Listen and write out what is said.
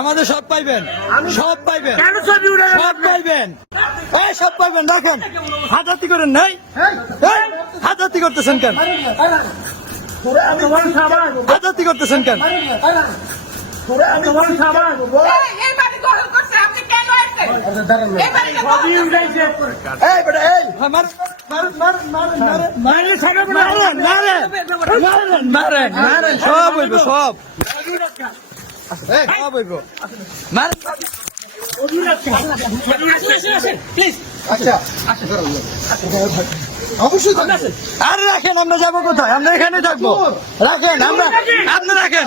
আমাদের সব পাইবেন, সব পাইবেন, সব পাইবেন, সব পাইবেন। দেখেন হাজারতি করেন নাই, হাজারতি করতেছেন কেন? হাজারতি করতেছেন কেন? সব হইব, সব হইব। অবশ্যই আরে রাখেন, আমরা যাবো কোথায়? আমরা এখানে থাকবো। রাখেন, আমরা আপনি রাখেন।